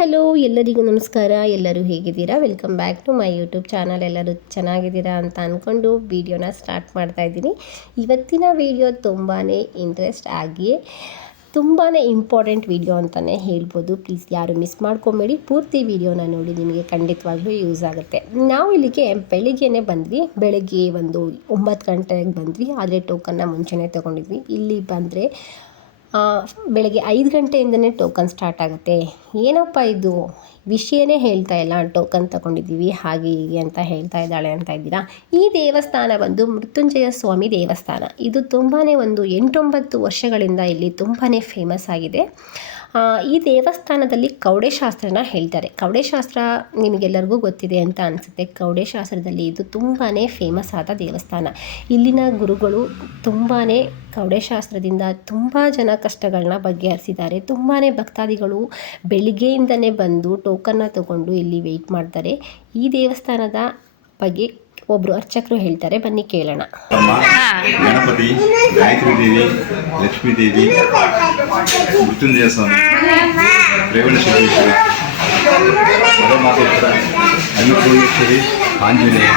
Hello, ಎಲ್ಲರಿಗೂ ನಮಸ್ಕಾರ. ಎಲ್ಲರೂ ಹೇಗಿದ್ದೀರಾ? Welcome back to my YouTube channel ಎಲ್ಲರೂ ಚೆನ್ನಾಗಿದ್ದೀರಾ ಅಂತ ಅಂದ್ಕೊಂಡು ವೀಡಿಯೋನ ಸ್ಟಾರ್ಟ್ ಮಾಡ್ತಾ ಇದ್ದೀನಿ. ಇವತ್ತಿನ ವಿಡಿಯೋ ತುಂಬಾ ಇಂಟ್ರೆಸ್ಟ್ ಆಗಿ ತುಂಬಾ ಇಂಪಾರ್ಟೆಂಟ್ ವಿಡಿಯೋ ಅಂತಲೇ ಹೇಳ್ಬೋದು. ಪ್ಲೀಸ್ ಯಾರು ಮಿಸ್ ಮಾಡ್ಕೊಬೇಡಿ. ಪೂರ್ತಿ ವಿಡಿಯೋನ ನೋಡಿ ನಿಮಗೆ ಖಂಡಿತವಾಗ್ಲೂ ಯೂಸ್ ಆಗುತ್ತೆ. ನಾವು ಇಲ್ಲಿಗೆ ಬೆಳಿಗ್ಗೆನೇ ಬಂದ್ವಿ. ಬೆಳಗ್ಗೆ ಒಂದು ಒಂಬತ್ತು ಗಂಟೆಗೆ ಬಂದ್ವಿ. ಆದರೆ ಟೋಕನ್ನ ಮುಂಚೆನೇ ತೊಗೊಂಡಿದ್ವಿ. ಇಲ್ಲಿ ಬಂದರೆ ಬೆಳಗ್ಗೆ ಐದು ಗಂಟೆಯಿಂದನೇ ಟೋಕನ್ ಸ್ಟಾರ್ಟ್ ಆಗುತ್ತೆ. ಏನಪ್ಪ ಇದು? ವಿಷಯನೇ ಹೇಳ್ತಾ ಇಲ್ಲ, ಟೋಕನ್ ತಗೊಂಡಿದ್ದೀವಿ, ಹಾಗೆ ಹೀಗೆ ಅಂತ ಹೇಳ್ತಾ ಇದ್ದಾಳೆ ಅಂತ ಇದ್ದೀರಾ? ಈ ದೇವಸ್ಥಾನ ಬಂದು ಮೃತ್ಯುಂಜಯ ಸ್ವಾಮಿ ದೇವಸ್ಥಾನ. ಇದು ತುಂಬಾ ಒಂದು ಎಂಟೊಂಬತ್ತು ವರ್ಷಗಳಿಂದ ಇಲ್ಲಿ ತುಂಬಾ ಫೇಮಸ್ ಆಗಿದೆ. ಈ ದೇವಸ್ಥಾನದಲ್ಲಿ ಕವಡೆಶಾಸ್ತ್ರನ ಹೇಳ್ತಾರೆ. ಕವಡೆಶಾಸ್ತ್ರ ನಿಮಗೆಲ್ಲರಿಗೂ ಗೊತ್ತಿದೆ ಅಂತ ಅನಿಸುತ್ತೆ. ಕವಡೆಶಾಸ್ತ್ರದಲ್ಲಿ ಇದು ತುಂಬಾ ಫೇಮಸ್ ಆದ ದೇವಸ್ಥಾನ. ಇಲ್ಲಿನ ಗುರುಗಳು ತುಂಬಾ ಕವಡೆಶಾಸ್ತ್ರದಿಂದ ತುಂಬ ಜನ ಕಷ್ಟಗಳನ್ನ ಬಗೆಹರಿಸಿದ್ದಾರೆ. ತುಂಬಾ ಭಕ್ತಾದಿಗಳು ಬೆಳಿಗ್ಗೆಯಿಂದನೇ ಬಂದು ಟೋಕನ್ನ ತಗೊಂಡು ಇಲ್ಲಿ ವೆಯ್ಟ್ ಮಾಡ್ತಾರೆ. ಈ ದೇವಸ್ಥಾನದ ಬಗ್ಗೆ ಒಬ್ರು ಅರ್ಚಕರು ಹೇಳ್ತಾರೆ. ಬನ್ನಿ ಕೇಳೋಣ. ಗಣಪತಿ ಗಾಯತ್ರಿ ದೇವಿ ಲಕ್ಷ್ಮೀ ದೇವಿ ಮೃತ್ಯುಂಜಯ ಸ್ವಾಮಿ ರೇವಣ ಅನ್ನಪೂರ್ಣೇಶ್ವರಿ ಆಂಜನೇಯ.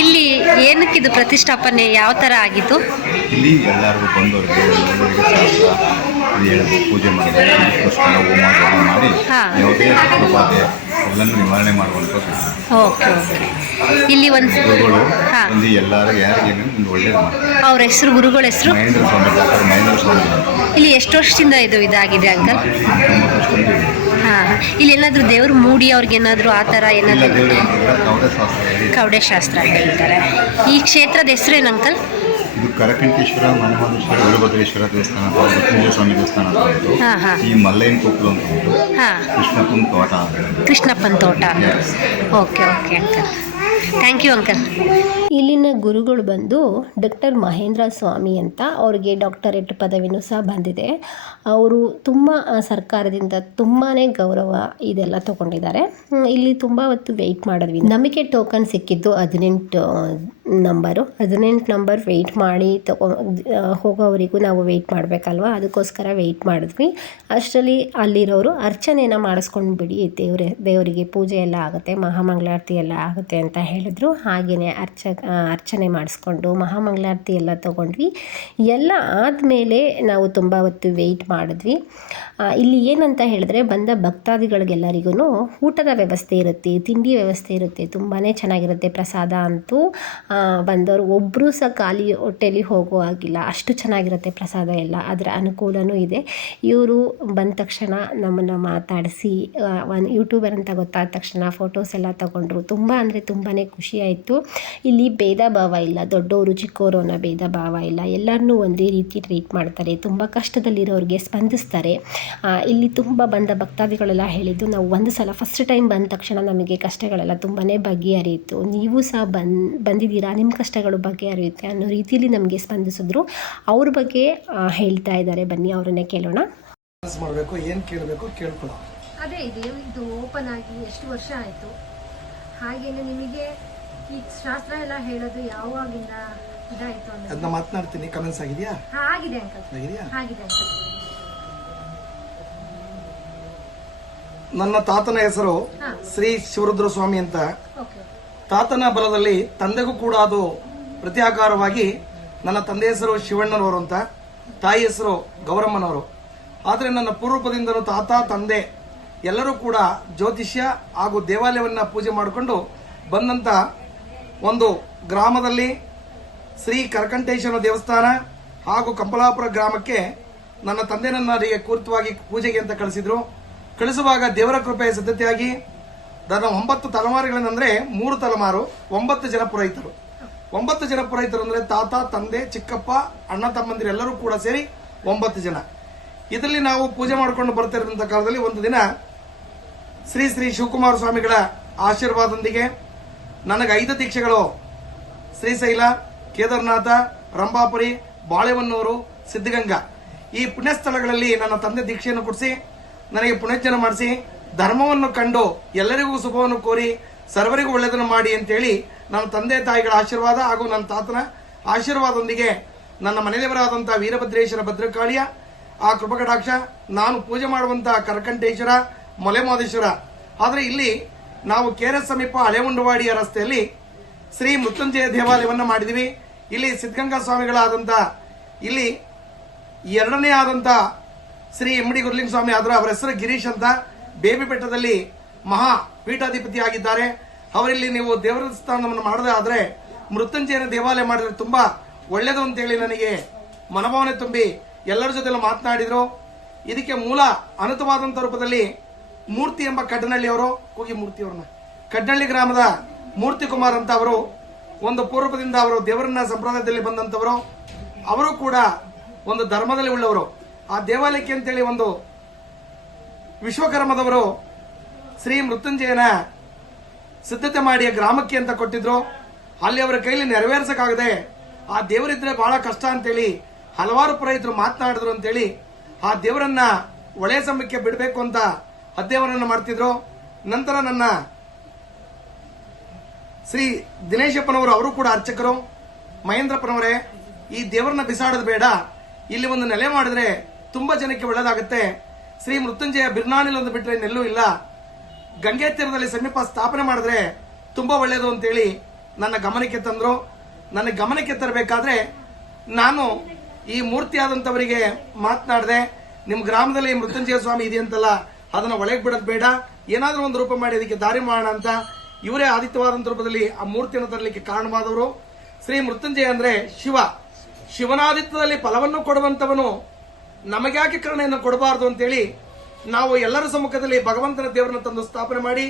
ಇಲ್ಲಿ ಏನಕ್ಕಿದು ಪ್ರತಿಷ್ಠಾಪನೆ? ಯಾವ ಥರ ಆಗಿತ್ತು? ಇಲ್ಲಿ ಎಲ್ಲರಿಗೂ ಬಂದವರಿಗೆ ಹೇಳೋದು ಪೂಜೆ ಹೋಮ ಮಾಡಿ ಹಾ. ಯಾವುದೇ ಉಪಾದೆ ಎಲ್ಲನೂ ನಿವಾರಣೆ ಮಾಡುವಂಥದ್ದು. Okay okay. ಇಲ್ಲಿ ಒಂದು ಗುರುಗಳು ಹಾಂ. ಬಂದು ಎಲ್ಲರೂ ಯಾರಿಗೇನು ಒಂದು ಒಳ್ಳೇದು ಮಾಡ್ತಾರೆ. ಅವ್ರ ಹೆಸರು ಗುರುಗಳ ಹೆಸರು? ಮಹೇಂದ್ರ ಸ್ವಾಮಿ ಡಾಕ್ಟರ್ ಮಹೇಂದ್ರ ಸ್ವಾಮಿ ಅಂತ. ಇಲ್ಲಿ ಎಷ್ಟು ವರ್ಷದಿಂದ ಇದು ಇದಾಗಿದೆ ಅಂಕಲ್? ತುಂಬ ಕಷ್ಟದಿಂದ ಇದೆ. ಹಾಂ ಇಲ್ಲಿ ಏನಾದರೂ ದೇವ್ರು ಮೂಡಿ ಅವ್ರಿಗೇನಾದರೂ ಆ ಥರ ಏನಾದ್ರೂ ಏನಾದರೂ ಶಾಸ್ತ್ರ ಹೇಳಿ. ಕವಡೆ ಶಾಸ್ತ್ರ ಹೇಳ್ತಾರೆ. ಈ ಕ್ಷೇತ್ರದ ಹೆಸರೇನು ಅಂಕಲ್? ಇದು ಕರಕಂಠೇಶ್ವರ ಮನಮಹೇಶ್ವರ ವೀರಭದ್ರೇಶ್ವರ ದೇವಸ್ಥಾನ ಅಥವಾ ಮೃತ್ಯುಂಜಯ ಸ್ವಾಮಿ ದೇವಸ್ಥಾನ ಅಂತ ಉಂಟು ಹಾ, ಹಾ. ಈ ಮಲ್ಲಯ್ಯನ ಕೊಪ್ಪಲು ಅಂತ ಉಂಟು ಹಾಂ. ಕೃಷ್ಣಪ್ಪನ ತೋಟ ಅಂತ ಕೃಷ್ಣಪ್ಪನ ತೋಟ. Okay okay uncle. Thank you uncle ಇಲ್ಲಿನ ಗುರುಗಳು ಬಂದು ಡಾಕ್ಟರ್ ಮಹೇಂದ್ರ ಸ್ವಾಮಿ ಅಂತ ಅವರಿಗೆ ಡಾಕ್ಟರೇಟ್ ಪದವಿನೂ ಸಹ ಬಂದಿದೆ. ಅವರು ತುಂಬ ಸರ್ಕಾರದಿಂದ ತುಂಬಾ ಗೌರವ ಇದೆಲ್ಲ ತೊಗೊಂಡಿದ್ದಾರೆ. ಇಲ್ಲಿ ತುಂಬ ಹೊತ್ತು ವೆಯ್ಟ್ ಮಾಡಿದ್ವಿ. ನಮಗೆ ಟೋಕನ್ ಸಿಕ್ಕಿದ್ದು ಹದಿನೆಂಟು ನಂಬರು ಹದಿನೆಂಟು ನಂಬರ್ ವೆಯ್ಟ್ ಮಾಡಿ ತಗೋ ಹೋಗೋವರಿಗೂ ನಾವು ವೆಯ್ಟ್ ಮಾಡಬೇಕಲ್ವ? ಅದಕ್ಕೋಸ್ಕರ ವೆಯ್ಟ್ ಮಾಡಿದ್ವಿ. ಅಷ್ಟರಲ್ಲಿ ಅಲ್ಲಿರೋರು ಅರ್ಚನೆಯನ್ನು ಮಾಡಿಸ್ಕೊಂಡು ಬಿಡಿ ದೇವ್ರೆ, ದೇವರಿಗೆ ಪೂಜೆ ಎಲ್ಲ ಆಗುತ್ತೆ, ಮಹಾಮಂಗಳಾರತಿ ಎಲ್ಲ ಆಗುತ್ತೆ ಅಂತ ಹೇಳಿದ್ರು. ಹಾಗೆಯೇ ಅರ್ಚ ಅರ್ಚನೆ ಮಾಡಿಸ್ಕೊಂಡು ಮಹಾಮಂಗಳಾರತಿ ಎಲ್ಲ ತೊಗೊಂಡ್ವಿ. ಎಲ್ಲ ಆದಮೇಲೆ ನಾವು ತುಂಬ ಹೊತ್ತು ವೆಯ್ಟ್ ಮಾಡಿದ್ವಿ. ಇಲ್ಲಿ ಏನಂತ ಹೇಳಿದ್ರೆ ಬಂದ ಭಕ್ತಾದಿಗಳಿಗೆಲ್ಲರಿಗೂ ಊಟದ ವ್ಯವಸ್ಥೆ ಇರುತ್ತೆ, ತಿಂಡಿ ವ್ಯವಸ್ಥೆ ಇರುತ್ತೆ ತುಂಬಾ ಚೆನ್ನಾಗಿರುತ್ತೆ ಪ್ರಸಾದ ಅಂತೂ. ಬಂದವರು ಒಬ್ಬರು ಸಹ ಖಾಲಿ ಹೊಟ್ಟೆಲಿ ಹೋಗೋ ಆಗಿಲ್ಲ ಅಷ್ಟು ಚೆನ್ನಾಗಿರುತ್ತೆ ಪ್ರಸಾದ ಎಲ್ಲ, ಅದರ ಅನುಕೂಲವೂ ಇದೆ. ಇವರು ಬಂದ ತಕ್ಷಣ ನಮ್ಮನ್ನು ಮಾತಾಡಿಸಿ ಒಂದು ಯೂಟ್ಯೂಬರ್ ಅಂತ ಗೊತ್ತಾದ ತಕ್ಷಣ ಫೋಟೋಸ್ ಎಲ್ಲ ತಗೊಂಡ್ರು. ತುಂಬ ಅಂದರೆ ತುಂಬಾ ಖುಷಿ ಆಯಿತು. ಇಲ್ಲಿ ಭೇದ ಭಾವ ಇಲ್ಲ ದೊಡ್ಡವರು ಚಿಕ್ಕವರು ಅನ್ನೋ ಭೇದ ಭಾವ ಇಲ್ಲ. ಎಲ್ಲರನ್ನೂ ಒಂದೇ ರೀತಿ ಟ್ರೀಟ್ ಮಾಡ್ತಾರೆ ತುಂಬ ಕಷ್ಟದಲ್ಲಿರೋರಿಗೆ ಸ್ಪಂದಿಸ್ತಾರೆ. ಇಲ್ಲಿ ತುಂಬ ಬಂದ ಭಕ್ತಾದಿಗಳೆಲ್ಲ ಹೇಳಿದ್ದು ನಾವು ಒಂದು ಸಲ ಫಸ್ಟ್ ಟೈಮ್ ಬಂದ ತಕ್ಷಣ ನಮಗೆ ಕಷ್ಟಗಳೆಲ್ಲ ತುಂಬಾ ಅರಿಯಿತು ನೀವು ಸಹ ಬಂದ್ ಬಂದಿದ್ದೀರಾ? ನಿಮ್ಮ ಕಷ್ಟಗಳು ಬಗೆಹರಿಯುತ್ತೆ ಅನ್ನೋ ರೀತಿಯಲ್ಲಿ ನಮಗೆ ಸ್ಪಂದಿಸಿದ್ರು. ಅವ್ರ ಬಗ್ಗೆ ಹೇಳ್ತಾ ಇದ್ದಾರೆ. ಬನ್ನಿ ಅವರನ್ನೇ ಕೇಳೋಣ. ಮಾಡಬೇಕು ಏನು ಕೇಳಬೇಕು ಕೇಳ್ಕೊಳ್ಳೋ ಅದೇ ಇದು ಇದು ಓಪನ್ ಆಗಿ ಎಷ್ಟು ವರ್ಷ ಆಯಿತು? ಹಾಗೇನೆ ನಿಮಗೆ ಈ ಶಾಸ್ತ್ರ ಎಲ್ಲ ಹೇಳೋದು ಯಾವಾಗಿಂದ ಇದಾಯ್ತು ಅಂತ ಅದನ್ನ ಮಾತನಾಡ್ತೀನಿ. ಕಮೆಂಟ್ಸ್ ಆಗಿದೆಯಾ? ಹಾ, ಆಗಿದೆ ಅಂಕಲ್ ಆಗಿದೆಯಾ? ಆಗಿದೆ ಅಂಕಲ್ ನನ್ನ ತಾತನ ಹೆಸರು ಹಾ. ಶ್ರೀ ಶಿವರುದ್ರ ಸ್ವಾಮಿ ಅಂತ. ಓಕೆ. ತಾತನ ಬಲದಲ್ಲಿ ತಂದೆಗೂ ಕೂಡ ಅದು ಪ್ರತ್ಯಾಕಾರವಾಗಿ ನನ್ನ ತಂದೆ ಹೆಸರು ಶಿವಣ್ಣನವರು ಅಂತ ತಾಯಿ ಹೆಸರು ಗೌರಮ್ಮನವರು. ಆದರೆ ನನ್ನ ಪೂರ್ವಪದಿಂದಲೂ ತಾತ ತಂದೆ ಎಲ್ಲರೂ ಕೂಡ ಜ್ಯೋತಿಷ್ಯ ಹಾಗೂ ದೇವಾಲಯವನ್ನು ಪೂಜೆ ಮಾಡಿಕೊಂಡು ಬಂದಂತ ಒಂದು ಗ್ರಾಮದಲ್ಲಿ ಶ್ರೀ ಕರಕಂಠೇಶ್ವರ ದೇವಸ್ಥಾನ ಹಾಗೂ ಕಂಪಲಾಪುರ ಗ್ರಾಮಕ್ಕೆ ನನ್ನ ತಂದೆ ನನ್ನರಿಗೆ ಕೂರ್ತವಾಗಿ ಪೂಜೆಗೆ ಅಂತ ಕಳಿಸಿದ್ರು. ಕಳಿಸುವಾಗ ದೇವರ ಕೃಪೆಯ ಸಿದ್ಧತೆಯಾಗಿ ನನ್ನ ಒಂಬತ್ತು ತಲೆಮಾರುಗಳಂದ್ರೆ ಮೂರು ತಲೆಮಾರು, ಒಂಬತ್ತು ಜನ ಪುರೋಹಿತರು. ಒಂಬತ್ತು ಜನ ಪುರೋಹಿತರು ಅಂದ್ರೆ ತಾತ, ತಂದೆ, ಚಿಕ್ಕಪ್ಪ, ಅಣ್ಣ, ತಮ್ಮಂದಿರು ಎಲ್ಲರೂ ಕೂಡ ಸೇರಿ ಒಂಬತ್ತು ಜನ. ಇದರಲ್ಲಿ ನಾವು ಪೂಜೆ ಮಾಡಿಕೊಂಡು ಬರ್ತಿರೋಂಥ ಕಾಲದಲ್ಲಿ ಒಂದು ದಿನ ಶ್ರೀ ಶ್ರೀ ಶಿವಕುಮಾರ ಸ್ವಾಮಿಗಳ ಆಶೀರ್ವಾದದೊಂದಿಗೆ ನನಗೆ ಐದು ದೀಕ್ಷೆಗಳು. ಶ್ರೀಶೈಲ ಕೇದಾರನಾಥ, ರಂಭಾಪುರಿ ಬಾಳೆವನ್ನೂರು ಸಿದ್ಧಗಂಗಾ. ಈ ಪುಣ್ಯಸ್ಥಳಗಳಲ್ಲಿ ನನ್ನ ತಂದೆ ದೀಕ್ಷೆಯನ್ನು ಕೊಡಿಸಿ, ನನಗೆ ಪುಣ್ಯಜನ ಮಾಡಿಸಿ, ಧರ್ಮವನ್ನು ಕಂಡು ಎಲ್ಲರಿಗೂ ಶುಭವನ್ನು ಕೋರಿ, ಸರ್ವರಿಗೂ ಒಳ್ಳೆಯದನ್ನು ಮಾಡಿ ಅಂತೇಳಿ ನನ್ನ ತಂದೆ ತಾಯಿಗಳ ಆಶೀರ್ವಾದ ಹಾಗೂ ನನ್ನ ತಾತನ ಆಶೀರ್ವಾದದೊಂದಿಗೆ ನನ್ನ ಮನೆಯವರಾದಂಥ ವೀರಭದ್ರೇಶ್ವರ ಭದ್ರಕಾಳಿಯ, ಆ ಕೃಪಕಟಾಕ್ಷ, ನಾನು ಪೂಜೆ ಮಾಡುವಂಥ ಕರಕಂಠೇಶ್ವರ ಮೊಲೆಮಾದೇಶ್ವರ ಆದರೆ ಇಲ್ಲಿ ನಾವು ಕೆರೆ ಸಮೀಪ ಹಳೆವುಂಡವಾಡಿಯ ರಸ್ತೆಯಲ್ಲಿ ಶ್ರೀ ಮೃತ್ಯುಂಜಯ ದೇವಾಲಯವನ್ನು ಮಾಡಿದ್ವಿ. ಇಲ್ಲಿ ಸಿದ್ಧಗಂಗಾ ಸ್ವಾಮಿಗಳಾದಂಥ ಇಲ್ಲಿ ಎರಡನೇ ಆದಂತ ಶ್ರೀ ಎಮ್ಮಡಿ ಗುರ್ಲಿಂಗ ಸ್ವಾಮಿ ಆದ್ರ, ಅವರ ಹೆಸರು ಗಿರೀಶ್ ಅಂತ. ಬೇಬಿ ಬೆಟ್ಟದಲ್ಲಿ ಮಹಾ ಪೀಠಾಧಿಪತಿ ಆಗಿದ್ದಾರೆ. ಅವರಿಲ್ಲಿ ನೀವು ದೇವರ ಸ್ಥಾನವನ್ನು ಮಾಡದೆ ಆದ್ರೆ ಮೃತ್ಯುಂಜಯನ ದೇವಾಲಯ ಮಾಡಿದ್ರೆ ತುಂಬಾ ಒಳ್ಳೇದು ಅಂತೇಳಿ ನನಗೆ ಮನೋಭಾವನೆ ತುಂಬಿ ಎಲ್ಲರ ಜೊತೆ ಮಾತನಾಡಿದರು. ಇದಕ್ಕೆ ಮೂಲ ಅನುತವಾದಂತ ರೂಪದಲ್ಲಿ ಮೂರ್ತಿ ಎಂಬ ಕಡ್ಡನಹಳ್ಳಿ ಅವರು ಕೂಗಿ ಮೂರ್ತಿ ಅವ್ರನ್ನ. ಕಡ್ಡನಹಳ್ಳಿ ಗ್ರಾಮದ ಮೂರ್ತಿ ಕುಮಾರ್ ಅಂತ ಅವರು, ಒಂದು ಪೂರ್ವದಿಂದ ಅವರು ದೇವರನ್ನ ಸಂಪ್ರದಾಯದಲ್ಲಿ ಬಂದಂತವರು ಅವರು ಕೂಡ ಒಂದು ಧರ್ಮದಲ್ಲಿ ಉಳ್ಳವರು. ಆ ದೇವಾಲಯಕ್ಕೆ ಅಂತೇಳಿ ಒಂದು ವಿಶ್ವಕರ್ಮದವರು ಶ್ರೀ ಮೃತ್ಯುಂಜಯನ ಸಿದ್ಧತೆ ಮಾಡಿ ಗ್ರಾಮಕ್ಕೆ ಅಂತ ಕೊಟ್ಟಿದ್ರು. ಅಲ್ಲಿ ಅವರ ಕೈಲಿ ನೆರವೇರಿಸಕ್ಕಾಗದೆ ಆ ದೇವರಿದ್ರೆ ಬಹಳ ಕಷ್ಟ ಅಂತೇಳಿ ಹಲವಾರು ಪುರೋಹಿತರು ಮಾತನಾಡಿದ್ರು ಅಂತೇಳಿ ಆ ದೇವರನ್ನ ಒಳೆ ಸಮಯಕ್ಕೆ ಬಿಡಬೇಕು ಅಂತ ಅಧ್ಯಯವರನ್ನ ಮಾಡ್ತಿದ್ರು. ನಂತರ ನನ್ನ ಶ್ರೀ ದಿನೇಶಪ್ಪನವರು, ಅವರು ಕೂಡ ಅರ್ಚಕರು. ಮಹೇಂದ್ರಪ್ಪನವರೇ, ಈ ದೇವರನ್ನ ಬಿಸಾಡೋದು ಬೇಡ. ಇಲ್ಲಿ ಒಂದು ನೆಲೆ ಮಾಡಿದ್ರೆ ತುಂಬಾ ಜನಕ್ಕೆ ಒಳ್ಳೇದಾಗುತ್ತೆ. ಶ್ರೀ ಮೃತ್ಯುಂಜಯ ಬಿರ್ನಾಣಿಲ್ ಒಂದು ಬಿಟ್ಟರೆ ನೆಲ್ಲೂ ಇಲ್ಲ. ಗಂಗೆ ತೀರದಲ್ಲಿ ಸಮೀಪ ಸ್ಥಾಪನೆ ಮಾಡಿದ್ರೆ ತುಂಬಾ ಒಳ್ಳೇದು ಅಂತೇಳಿ ನನ್ನ ಗಮನಕ್ಕೆ ತಂದ್ರು. ನನ್ನ ಗಮನಕ್ಕೆ ತರಬೇಕಾದ್ರೆ ನಾನು ಈ ಮೂರ್ತಿ ಮಾತನಾಡಿದೆ. ನಿಮ್ಮ ನಿಮ್ ಗ್ರಾಮದಲ್ಲಿ ಮೃತ್ಯುಂಜಯ ಸ್ವಾಮಿ ಇದೆಯಂತಲ್ಲ ಅದನ್ನ ಒಳಗೆ ಬಿಡೋದು ಬೇಡ. ಏನಾದ್ರೂ ಒಂದು ರೂಪ ಮಾಡಿ ಅದಕ್ಕೆ ದಾರಿ ಮಾಡೋಣ ಅಂತ ಇವರೇ ಆದಿತ್ಯವಾದಂತ ರೂಪದಲ್ಲಿ ಆ ಮೂರ್ತಿಯನ್ನು ತರಲಿಕ್ಕೆ ಕಾರಣವಾದವರು. ಶ್ರೀ ಮೃತ್ಯುಂಜಯ ಅಂದ್ರೆ ಶಿವ. ಶಿವನಾದಿತ್ಯದಲ್ಲಿ ಫಲವನ್ನು ಕೊಡುವಂತವನು ನಮಗ್ಯಾಕೆ ಕರುಣೆಯನ್ನು ಕೊಡಬಾರದು ಅಂತೇಳಿ ನಾವು ಎಲ್ಲರ ಸಮ್ಮುಖದಲ್ಲಿ ಭಗವಂತನ ದೇವರನ್ನ ತಂದು ಸ್ಥಾಪನೆ ಮಾಡಿ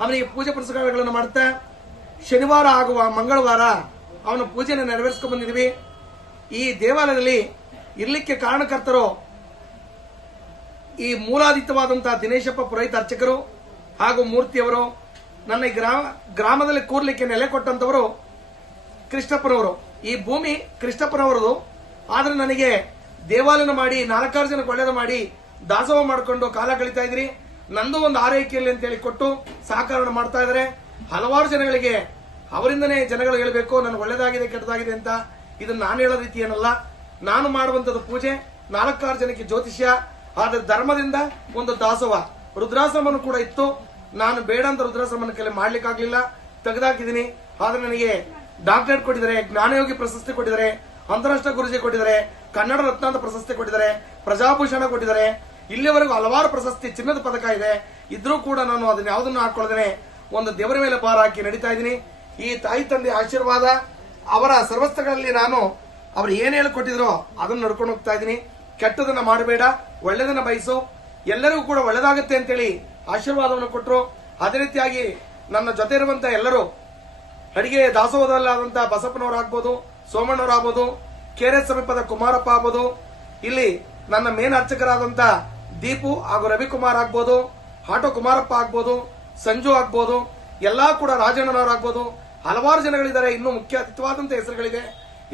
ಅವನಿಗೆ ಪೂಜೆ ಪುರಸ್ಕಾರಗಳನ್ನು ಮಾಡ್ತಾ ಶನಿವಾರ ಆಗುವ ಮಂಗಳವಾರ ಅವನ ಪೂಜೆಯನ್ನು ನೆರವೇರಿಸ್ಕೊಂಡು ಬಂದಿದ್ವಿ ಈ ದೇವಾಲಯದಲ್ಲಿ ಇರಲಿಕ್ಕೆ ಕಾರಣಕರ್ತರು ಈ ಮೂಲಾಧಿತವಾದಂತಹ ದಿನೇಶಪ್ಪ ಪುರೋಹಿತ ಅರ್ಚಕರು ಹಾಗೂ ಮೂರ್ತಿಯವರು ನನ್ನ ಗ್ರಾಮ, ಗ್ರಾಮದಲ್ಲಿ ಕೂರ್ಲಿಕ್ಕೆ ನೆಲೆ ಕೊಟ್ಟಂತವರು ಕೃಷ್ಣಪ್ಪನವರು. ಈ ಭೂಮಿ ಕೃಷ್ಣಪ್ಪನವರದು. ಆದ್ರೆ ನನಗೆ ದೇವಾಲಯನ ಮಾಡಿ ನಾಲ್ಕಾರು ಜನಕ್ಕೆ ಒಳ್ಳೇದು ಮಾಡಿ, ದಾಸೋಹ ಮಾಡಿಕೊಂಡು ಕಾಲ ಕಳೀತಾ ಇದ್ರಿ. ನಂದು ಒಂದು ಆರೈಕೆಯಲ್ಲಿ ಅಂತ ಹೇಳಿ ಕೊಟ್ಟು ಸಹಕಾರ ಮಾಡ್ತಾ ಇದ್ದಾರೆ. ಹಲವಾರು ಜನಗಳಿಗೆ ಅವರಿಂದನೇ ಜನಗಳು ಹೇಳಬೇಕು, ನನಗೆ ಒಳ್ಳೇದಾಗಿದೆ, ಕೆಟ್ಟದಾಗಿದೆ ಅಂತ. ಇದನ್ನ ನಾನು ಹೇಳೋ ರೀತಿ ಏನಲ್ಲ. ನಾನು ಮಾಡುವಂಥದ್ದು ಪೂಜೆ ನಾಲ್ಕಾರು ಜನಕ್ಕೆ ಜ್ಯೋತಿಷ್ಯ. ಆದ್ರೆ ಧರ್ಮದಿಂದ ಒಂದು ದಾಸೋಹ. ರುದ್ರಾಶ್ರಮನು ಕೂಡ ಇತ್ತು. ನಾನು ಬೇಡ ಅಂತ ರುದ್ರಾಶ್ರಮನ ಕಲೆ ಮಾಡ್ಲಿಕ್ಕಾಗ್ಲಿಲ್ಲ. ತೆಗೆದಾಕಿದ್ದೀನಿ. ಆದ್ರೆ ನನಗೆ ಡಾಕ್ಟರೇಟ್ ಕೊಟ್ಟಿದ್ದಾರೆ, ಜ್ಞಾನಯೋಗಿ ಪ್ರಶಸ್ತಿ ಕೊಟ್ಟಿದ್ದಾರೆ, ಅಂತಾರಾಷ್ಟ್ರೀಯ ಗುರುಜಿ ಕೊಟ್ಟಿದ್ದಾರೆ, ಕನ್ನಡ ರತ್ನ ಅಂತ ಪ್ರಶಸ್ತಿ ಕೊಟ್ಟಿದ್ದಾರೆ, ಪ್ರಜಾಭೂಷಣ ಕೊಟ್ಟಿದ್ದಾರೆ. ಇಲ್ಲಿವರೆಗೂ ಹಲವಾರು ಪ್ರಶಸ್ತಿ ಚಿನ್ನದ ಪದಕ ಇದೆ. ಇದ್ರೂ ಕೂಡ ನಾನು ಅದನ್ನ ಯಾವುದನ್ನು ಹಾಕೊಳ್ಳದೇನೆ. ಒಂದು ದೇವರ ಮೇಲೆ ಪಾರ ಹಾಕಿ ನಡೀತಾ ಇದ್ದೀನಿ. ಈ ತಾಯಿ ತಂದೆ ಆಶೀರ್ವಾದ ಅವರ ಸರ್ವಸ್ತ್ರಗಳಲ್ಲಿ ನಾನು ಅವ್ರು ಏನ್ ಹೇಳಿಕೊಟ್ಟಿದ್ರು ಅದನ್ನ ನಡ್ಕೊಂಡು ಹೋಗ್ತಾ ಇದ್ದೀನಿ. ಕೆಟ್ಟದನ್ನ ಮಾಡಬೇಡ, ಒಳ್ಳೆದನ್ನ ಬಯಸು. ಎಲ್ಲರಿಗೂ ಕೂಡ ಒಳ್ಳೇದಾಗುತ್ತೆ ಅಂತೇಳಿ ಆಶೀರ್ವಾದವನ್ನು ಕೊಟ್ಟರು ಅದೇ ರೀತಿಯಾಗಿ ನನ್ನ ಜೊತೆ ಇರುವಂತ ಎಲ್ಲರೂ, ಅಡಿಗೆ ದಾಸೋಹದಲ್ಲಾದಂತಹ ಬಸಪ್ಪನವರು ಆಗ್ಬೋದು ಆಗ್ಬೋದು, ಕೆರೆ ಸಮೀಪದ ಕುಮಾರಪ್ಪ ಆಗ್ಬೋದು, ಇಲ್ಲಿ ನನ್ನ ಮೇನ್ ಅರ್ಚಕರಾದಂತ ದೀಪು ಹಾಗೂ ರವಿಕುಮಾರ್ ಆಗ್ಬೋದು, ಆಟೋ ಕುಮಾರಪ್ಪ ಆಗ್ಬೋದು, ಸಂಜು ಆಗ್ಬೋದು, ಎಲ್ಲಾ ಕೂಡ ರಾಜಣ್ಣನವ್ರು ಆಗ್ಬೋದು. ಹಲವಾರು ಜನಗಳಿದ್ದಾರೆ, ಇನ್ನೂ ಮುಖ್ಯ ಅತಿಥಿವಾದಂತ ಹೆಸರುಗಳಿದೆ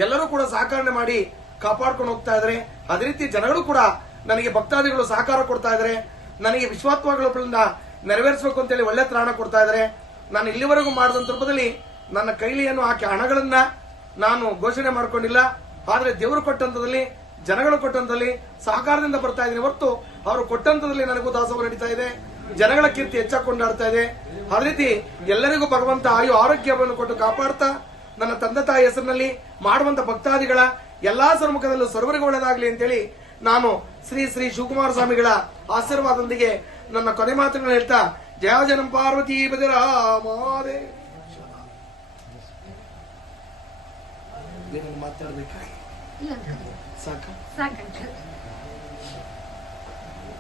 ಎಲ್ಲರೂ ಕೂಡ ಸಹಕರಣೆ ಮಾಡಿ ಕಾಪಾಡ್ಕೊಂಡು ಹೋಗ್ತಾ ಇದ್ದಾರೆ. ಅದೇ ರೀತಿ ಜನಗಳು ಕೂಡ ನನಗೆ ಭಕ್ತಾದಿಗಳು ಸಹಕಾರ ಕೊಡ್ತಾ ಇದ್ದಾರೆ ನನಗೆ ವಿಶ್ವಾತ್ಮಗಳಿಂದ ನೆರವೇರಿಸಬೇಕು ಅಂತೇಳಿ ಒಳ್ಳೆ ತ್ರಾಣ ಕೊಡ್ತಾ ಇದ್ದಾರೆ ನಾನು ಇಲ್ಲಿವರೆಗೂ ಮಾಡಿದಂತ ರೂಪದಲ್ಲಿ ನನ್ನ ಕೈಲಿಯನ್ನು ಹಾಕಿ ಹಣಗಳನ್ನ ನಾನು ಘೋಷಣೆ ಮಾಡಿಕೊಂಡಿಲ್ಲ. ಆದ್ರೆ ದೇವರು ಕೊಟ್ಟಂತದಲ್ಲಿ ಜನಗಳು ಕೊಟ್ಟಂತದಲ್ಲಿ ಸಹಕಾರದಿಂದ ಬರ್ತಾ ಇದ್ದೀನಿ. ಹೊರತು ಅವರು ಕೊಟ್ಟಂತದಲ್ಲಿ ನನಗೂ ದಾಸೋಹ ನಡೀತಾ ಇದೆ. ಜನಗಳ ಕೀರ್ತಿ ಹೆಚ್ಚಾಗಿ ಕೊಂಡಾಡ್ತಾ ಇದೆ. ಅದೇ ರೀತಿ ಎಲ್ಲರಿಗೂ ಭಗವಂತ ಆಯು ಆರೋಗ್ಯವನ್ನು ಕೊಟ್ಟು ಕಾಪಾಡ್ತಾ, ನನ್ನ ತಂದೆ ತಾಯಿ ಹೆಸರಿನಲ್ಲಿ ಮಾಡುವಂತ ಭಕ್ತಾದಿಗಳ ಎಲ್ಲಾ ಸರ್ಮುಖದಲ್ಲೂ ಸರ್ವರಿಗೂ ಒಳ್ಳೇದಾಗಲಿ ಅಂತೇಳಿ ನಾನು ಶ್ರೀ ಶ್ರೀ ಶಿವಕುಮಾರ ಸ್ವಾಮಿಗಳ ಆಶೀರ್ವಾದದೊಂದಿಗೆ ನನ್ನ ಕೊನೆ ಮಾತುಗಳನ್ನು ಹೇಳ್ತಾ ಜಯ ಜನಂ ಪಾರ್ವತಿ ಬದಿರಾಮಾದೇ ಮಾತಾಡ್ಬೇಕಾ ಇಲ್ಲ ಅಂಕಲ್ ಸಾಕ? ಸಾಕಂಕಲ್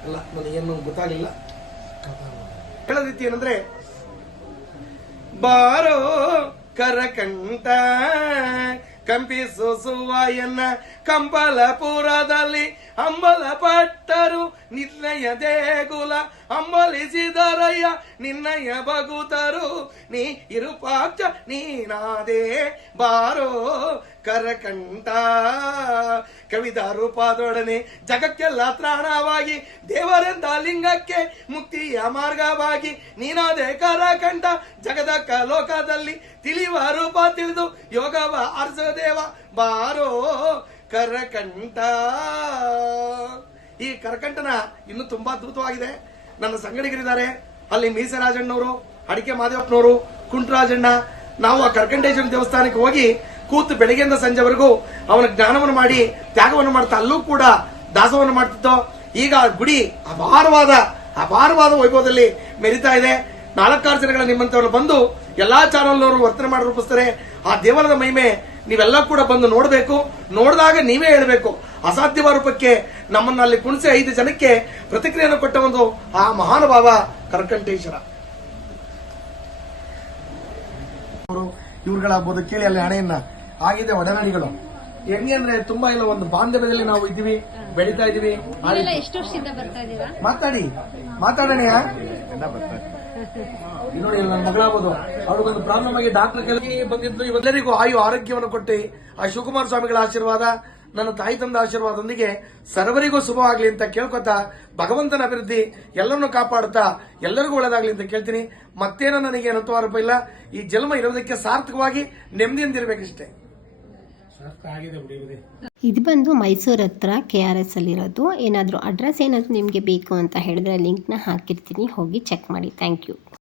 ಇಲ್ಲ ನನಗೇನು ಗೊತ್ತಾಗಲಿಲ್ಲ. ಹೇಳೋ ರೀತಿ ಏನಂದ್ರೆ ಬಾರೋ ಕರಕಂಠ ಕಂಪಿಸು ಎನ್ನ ಕಂಬಲಪುರದಲ್ಲಿ ಅಂಬಲ ಪಟ್ಟರು ನಿನ್ನಯ ದೇಗುಲ ಅಂಬಲಿಸಿದರಯ್ಯ ನಿನ್ನಯ ಬಗುತರು ನೀ ಇರುಪಾಕ್ಷ ನೀನಾದೇ ಬಾರೋ ಕರಕಂಠ. ಕವಿದ ರೂಪದೊಡನೆ ಜಗಕ್ಕೆಲ್ಲ ತ್ರಾಣವಾಗಿ, ದೇವರೆಂದ ಲಿಂಗಕ್ಕೆ ಮುಕ್ತಿಯ ಮಾರ್ಗವಾಗಿ, ನೀನಾದೇ ಕರಕಂಠ. ಜಗದ ಲೋಕದಲ್ಲಿ ತಿಳಿವ ರೂಪ ತಿಳಿದು ಯೋಗವ ಅರ್ಜದೇವ ಬಾರೋ ಕರಕಂಠ. ಈ ಕರಕಂಠನ ಇನ್ನು ತುಂಬಾ ಅದ್ಭುತವಾಗಿದೆ. ನನ್ನ ಸಂಗಡಿಗರಿದ್ದಾರೆ. ಅಲ್ಲಿ ಮೀಸರಾಜಣ್ಣವರು ಅಡಿಕೆ ಮಾದೇವಪ್ಪನವರು, ಕುಂಟರಾಜಣ್ಣ, ನಾವು ಆ ಕರ್ಕಂಠೇಶ್ವರ ದೇವಸ್ಥಾನಕ್ಕೆ ಹೋಗಿ ಕೂತು ಬೆಳಗ್ಗೆಯಿಂದ ಸಂಜೆವರೆಗೂ ಅವನ ಜ್ಞಾನವನ್ನು ಮಾಡಿ, ತ್ಯಾಗವನ್ನು ಮಾಡ್ತಾ ಅಲ್ಲೂ ಕೂಡ ದಾಸವನ್ನು ಮಾಡ್ತಿದ್ದೋ, ಈಗ ಆ ಗುಡಿ ಅಪಾರವಾದ ಅಪಾರವಾದ ವೈಭವದಲ್ಲಿ ಮೆರಿತಾ ಇದೆ. ನಾಲ್ಕಾರು ಜನಗಳ ನಿಮ್ಮಂತವರು ಬಂದು ಎಲ್ಲಾ ಚಾನಲ್ನವರು ವರ್ತನೆ ಮಾಡಿ ರೂಪಿಸ್ತಾರೆ. ಆ ದೇವರದ ಮಹಿಮೆ ನೀವೆಲ್ಲ ಕೂಡ ಬಂದು ನೋಡಬೇಕು. ನೋಡಿದಾಗ ನೀವೇ ಹೇಳಬೇಕು. ಅಸಾಧ್ಯವ ರೂಪಕ್ಕೆ ನಮ್ಮನ್ನ ಅಲ್ಲಿ ಕುಣಿಸಿ ಐದು ಜನಕ್ಕೆ ಪ್ರತಿಕ್ರಿಯೆಯನ್ನು ಕೊಟ್ಟ ಒಂದು ಆ ಮಹಾನುಭಾವ ಕರ್ಕಂಠೇಶ್ವರ. ಅವರು ಇವ್ರುಗಳಾಗ್ಬೋದು ಕೇಳಿ ಅಲ್ಲಿ ಹಣೆಯನ್ನ. ಆಗಿದೆ ಒಡನಾಡಿಗಳು. ಹೆಂಗೆ ಅಂದ್ರೆ ತುಂಬಾ ಇಲ್ಲ ಒಂದು ಬಾಂಧವ್ಯದಲ್ಲಿ ನಾವು ಇದ್ದೀವಿ ಬೆಳೀತಾ ಇದೀವಿ ಮಾತಾಡಿ ರೀತಿ. ಎಷ್ಟು ವರ್ಷದಿಂದ ಬರ್ತಾ ಇದ್ದೀರಾ? ಮಾತಾಡಿ. ಮಾತಾಡೋಣ ನೋಡಿ, ನನ್ನ ಮಗಳಾಗ್ಬೋದು ಅವ್ರಿಗೊಂದು ಪ್ರಾಬ್ಲಮ್ ಆಗಿ ಡಾಕ್ಟರ್ ಕೆಲಸ ಬಂದಿದ್ದು. ಇವೆಲ್ಲರಿಗೂ ಆಯು ಆರೋಗ್ಯವನ್ನು ಕೊಟ್ಟು ಆ ಶಿವಕುಮಾರ ಸ್ವಾಮಿಗಳ ಆಶೀರ್ವಾದ, ನನ್ನ ತಾಯಿ ತಂದ ಆಶೀರ್ವಾದದೊಂದಿಗೆ ಸರ್ವರಿಗೂ ಶುಭವಾಗಲಿ ಅಂತ ಕೇಳ್ಕೊತಾ ಭಗವಂತನ ಅಭಿವೃದ್ಧಿ ಎಲ್ಲರನ್ನೂ ಕಾಪಾಡುತ್ತಾ ಎಲ್ಲರಿಗೂ ಒಳ್ಳೇದಾಗ್ಲಿ ಅಂತ ಕೇಳ್ತೀನಿ. ಮತ್ತೇನೋ ನನಗೆ ಏನಂತೂ ಆರೋಪ ಇಲ್ಲ. ಈ ಜನ್ಮ ಇರೋದಕ್ಕೆ ಸಾರ್ಥಕವಾಗಿ ನೆಮ್ಮದಿಯಿಂದ ಇರ್ಬೇಕಷ್ಟೇ ಇದು ಬಂದು ಮೈಸೂರು ಹತ್ರ ಕೆ ಆರ್ ಎಸ್ ಅಲ್ಲಿರೋದು. ಏನಾದರೂ ಅಡ್ರೆಸ್ ಏನಾದರೂ ನಿಮಗೆ ಬೇಕು ಅಂತ ಹೇಳಿದ್ರೆ ಲಿಂಕ್ನ ಹಾಕಿರ್ತೀನಿ. ಹೋಗಿ ಚೆಕ್ ಮಾಡಿ. Thank you